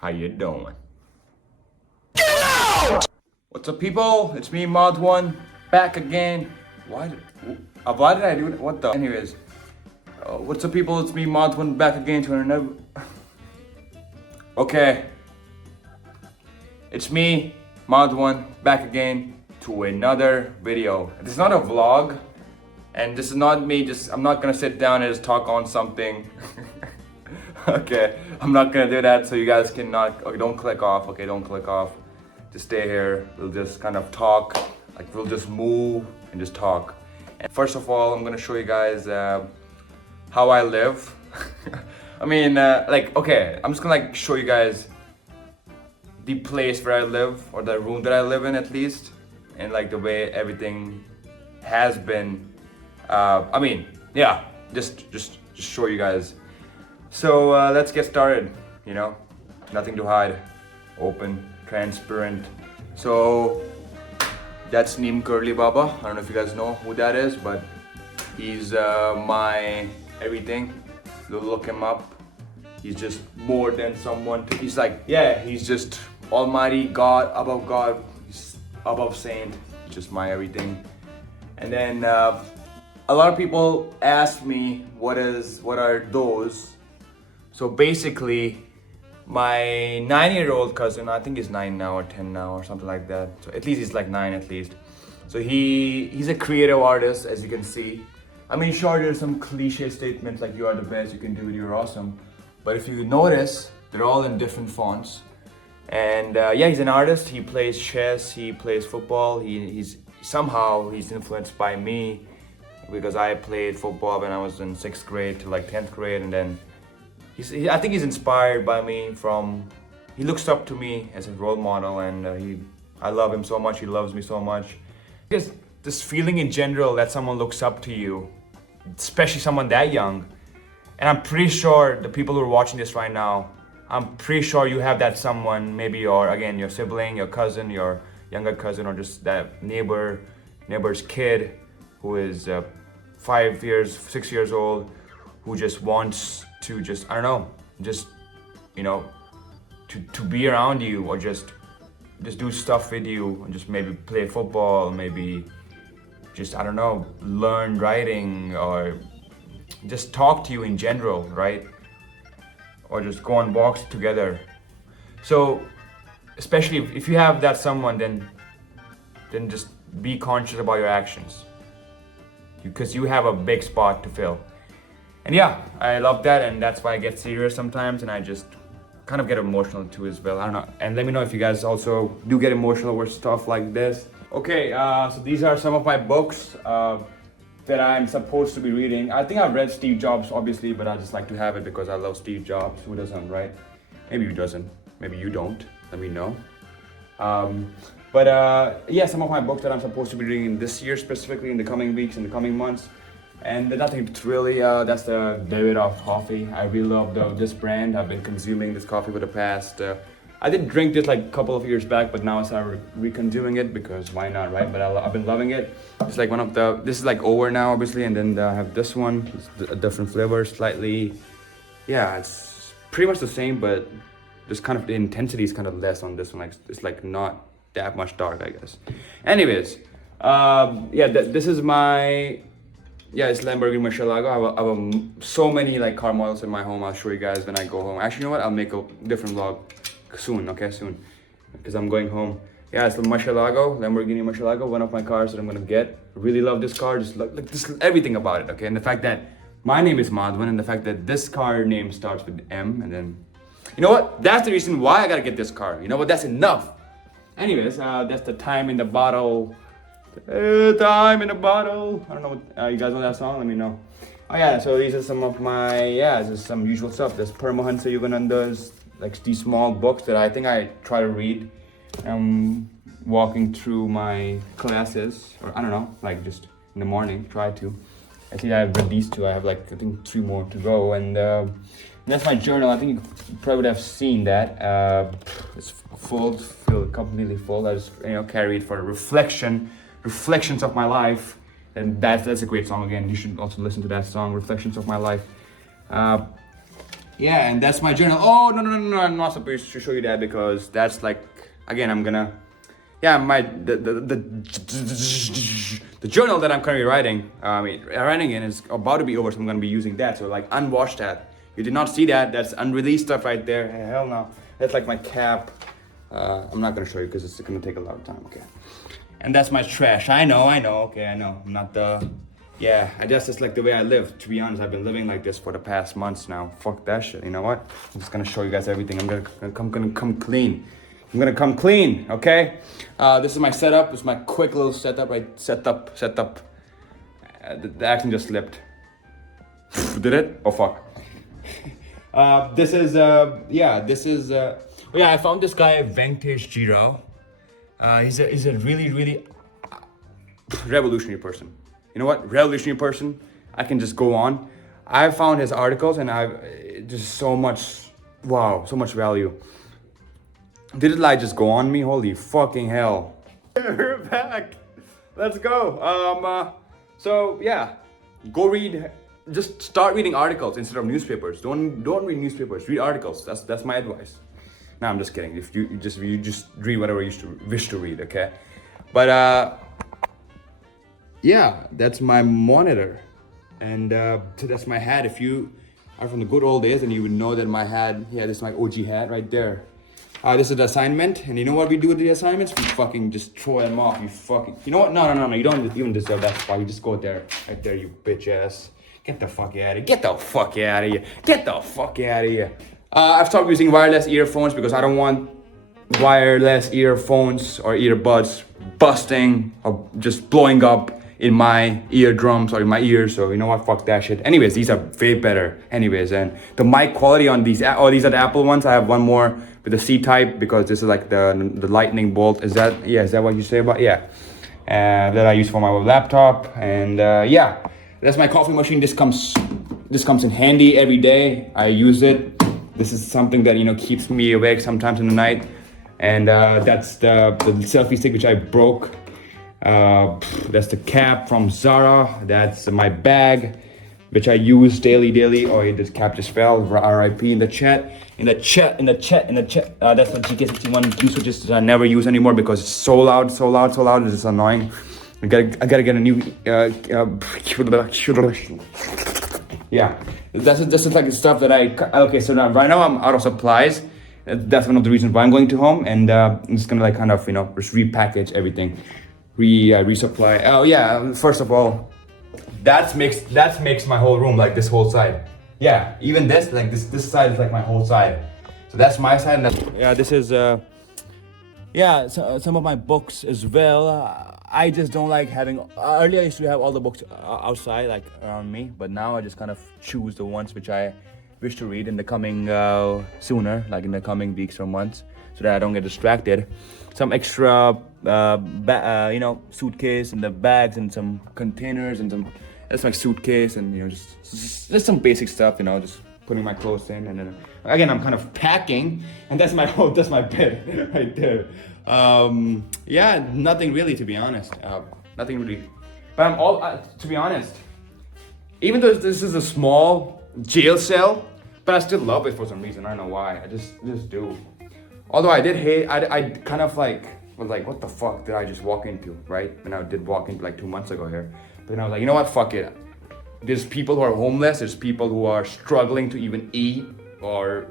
How you doing? Get out! What's up, people? It's me, Madhavan, back again. Why did I do it? What the? Anyways, what's up, people? It's me, Madhavan, back again to another. Okay. It's me, Madhavan, back again to another video. This is not a vlog, and this is not me. I'm not gonna sit down and just talk on something. Okay, I'm not gonna do that, so you guys cannot. Okay, don't click off. Okay, don't click off. Just stay here. We'll just kind of talk. Like we'll just move and just talk. And first of all, I'm gonna show you guys how I live. I mean, okay, I'm just gonna show you guys the place where I live, or the room that I live in at least, and like the way everything has been. I mean, yeah, just show you guys. So let's get started. You know, nothing to hide, open, transparent. So that's Neem Curly Baba. I don't know if you guys know who that is, but he's my everything. Look him up. He's just more than someone. He's like, yeah, he's just Almighty God, he's above saint, just my everything. And then a lot of people ask me what are those. So basically, my 9-year-old cousin, I think he's 9 now or 10 now or something like that. So at least he's like 9 at least. So he's a creative artist, as you can see. I mean, sure, there's some cliche statements like you are the best, you can do it, you're awesome. But if you notice, they're all in different fonts. And yeah, he's an artist. He plays chess, he plays football. He's influenced by me because I played football when I was in 6th grade to like 10th grade, and then I think he's inspired by me he looks up to me as a role model, and I love him so much, he loves me so much. Because this feeling in general that someone looks up to you, especially someone that young, and I'm pretty sure the people who are watching this right now, I'm pretty sure you have that someone, maybe your sibling, your cousin, your younger cousin, or just that neighbor's kid who is 6 years old, who just wants to to be around you, or just do stuff with you, and just maybe play football, maybe just, I don't know, learn writing, or just talk to you in general, right? Or just go on walks together. So especially if you have that someone, then just be conscious about your actions, because you have a big spot to fill. And yeah, I love that, and that's why I get serious sometimes, and I just kind of get emotional too as well. I don't know. And let me know if you guys also do get emotional with stuff like this. Okay, so these are some of my books that I'm supposed to be reading. I think I've read Steve Jobs, obviously, but I just like to have it because I love Steve Jobs. Who doesn't, right? Maybe you doesn't. Maybe you don't. Let me know. Yeah, some of my books that I'm supposed to be reading this year, specifically in the coming weeks, in the coming months. And nothing really, that's the David of coffee. I really love this brand. I've been consuming this coffee for the past, I did drink this like a couple of years back, but now I started re-consuming it because why not, right? But I've been loving it. It's like this is like over now, obviously, and then I have this one. It's a different flavor, slightly, yeah, it's pretty much the same, but just kind of the intensity is kind of less on this one. Like it's like not that much dark, I guess. Anyways, yeah, this is my... Yeah, it's Lamborghini Murcielago. I have so many like car models in my home. I'll show you guys when I go home. Actually, you know what? I'll make a different vlog soon, okay? Soon. Because I'm going home. Yeah, it's the Murcielago, Lamborghini Murcielago, one of my cars that I'm gonna get. Really love this car. Just look just everything about it, okay? And the fact that my name is Madhavan, and the fact that this car name starts with M, and then... You know what? That's the reason why I gotta get this car. You know what? That's enough. Anyways, that's the time in the bottle. Time in a bottle. I don't know what, you guys know that song? Let me know. Oh yeah, so these are some of my, this is some usual stuff. There's Paramahansa Yogananda's, like these small books that I think I try to read. Walking through my classes, or I don't know, like just in the morning, try to. I think I've read these two. I have like, I think 3 more to go. And that's my journal. I think you probably would have seen that. It's filled completely full. I just, carry it for reflections of my life. And that's a great song. Again, you should also listen to that song, Reflections of My Life. Yeah, and that's my journal. Oh, no, I'm not supposed to show you that because that's like, again, I'm gonna, yeah, the journal that I'm currently writing, writing in is about to be over, so I'm gonna be using that. So like, unwashed that. You did not see that. That's unreleased stuff right there. Hell no. That's like my cap. I'm not gonna show you because it's gonna take a lot of time. Okay. And that's my trash. I know. Okay, I know. I'm not the. Yeah, I guess it's like the way I live. To be honest, I've been living like this for the past months now. Fuck that shit. You know what? I'm just gonna show you guys everything. I'm gonna come clean. I'm gonna come clean. Okay. This is my setup. This is my quick little setup. Right? Setup. The accent just slipped. Did it? Oh fuck. This is I found this guy Venkatesh Jiro. He's a really revolutionary person. You know what? Revolutionary person. I can just go on. I found his articles and I've just so much value. Did it like just go on me? Holy fucking hell. We're back. Let's go. So yeah, go read. Just start reading articles instead of newspapers. Don't read newspapers. Read articles. That's my advice. No, I'm just kidding. If you just read whatever you wish to read, okay? But yeah, that's my monitor, and that's my hat. If you are from the good old days, then you would know that my hat. Yeah, this is my OG hat right there. This is the assignment, and you know what we do with the assignments? We fucking just throw them off. You know what? No. You don't even deserve that spot. You just go there, right there, you bitch ass. Get the fuck out of here. Get the fuck out of here. Get the fuck out of here. I've stopped using wireless earphones because I don't want wireless earphones or earbuds busting or just blowing up in my eardrums or in my ears. So you know what? Fuck that shit. Anyways, these are way better. Anyways, and the mic quality on these, these are the Apple ones. I have one more with the C-type because this is like the lightning bolt. Is that what you say about? Yeah. That I use for my laptop. And yeah, that's my coffee machine. This comes in handy every day. I use it. This is something that, keeps me awake sometimes in the night. And that's the selfie stick which I broke. That's the cap from Zara. That's my bag which I use daily. Oh, this cap just fell. RIP in the chat. That's the GK61 usages that I never use anymore because it's so loud. It's annoying. I gotta get a new yeah, that's like stuff that okay, so right now I'm out of supplies. That's one of the reasons why I'm going to home, and I'm just gonna like kind of just repackage everything, resupply. Oh yeah, first of all, that makes my whole room, like this whole side. Yeah, even this side is like my whole side. So that's my side, and this is some of my books as well. I just don't like having. Earlier I used to have all the books outside, like around me, but now I just kind of choose the ones which I wish to read in the coming sooner, like in the coming weeks or months, so that I don't get distracted. Some extra, suitcase and the bags and some containers and that's my suitcase and just some basic stuff, just putting my clothes in, and then again I'm kind of packing, and that's my bed right there. Yeah, nothing really, to be honest. Nothing really. But I'm all, to be honest, even though this is a small jail cell, but I still love it for some reason. I don't know why. I just do. Although I did hate, I kind of like was like, what the fuck did I just walk into, right? And I did walk into like 2 months ago here. But then I was like, you know what? Fuck it. There's people who are homeless. There's people who are struggling to even eat or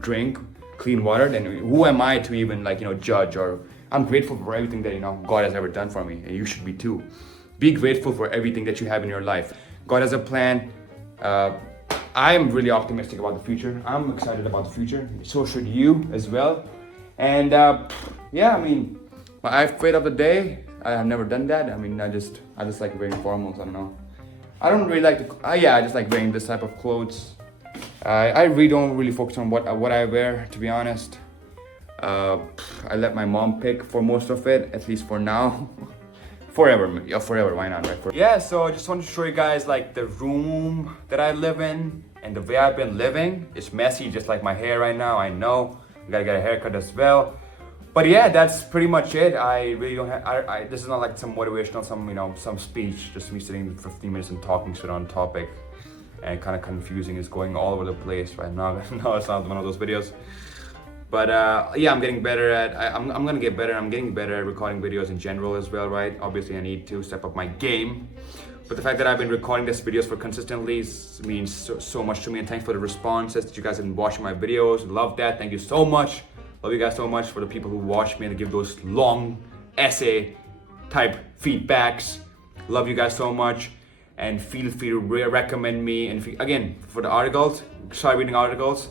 drink clean water. Then who am I to even judge? Or I'm grateful for everything that God has ever done for me, and you should be too. Be grateful for everything that you have in your life. God has a plan. I'm really optimistic about the future. I'm excited about the future. So should you as well. And yeah, my outfit of the day, I have never done that. I just like wearing formals. I don't know. I don't really like to. I just like wearing this type of clothes. I really don't really focus on what I wear, to be honest. I let my mom pick for most of it, at least for now. Forever, why not, right? Yeah, so I just wanted to show you guys like the room that I live in and the way I've been living. It's messy, just like my hair right now, I know. I gotta get a haircut as well. But yeah, that's pretty much it. I really don't have, this is not like some motivational, some speech, just me sitting 15 minutes and talking shit on topic. and kind of confusing. It's going all over the place right now. No, it's not one of those videos. But yeah, I'm getting better at, I'm gonna get better. I'm getting better at recording videos in general as well, right? Obviously I need to step up my game. But the fact that I've been recording these videos for consistently means so much to me, and thanks for the responses that you guys have been watching my videos. Love that, thank you so much. Love you guys so much for the people who watch me and give those long essay type feedbacks. Love you guys so much, and feel free to recommend me. And again, for the articles, start reading articles.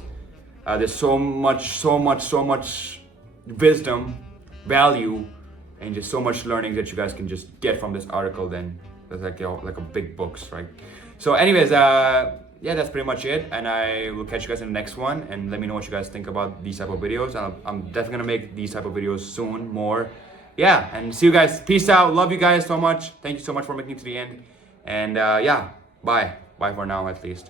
There's so much wisdom, value, and just so much learning that you guys can just get from this article. Then that's like a big books, right? So anyways, yeah, that's pretty much it, and I will catch you guys in the next one. And let me know what you guys think about these type of videos. I'm definitely gonna make these type of videos soon, more. Yeah, and see you guys. Peace out. Love you guys so much. Thank you so much for making it to the end. And yeah, bye for now at least.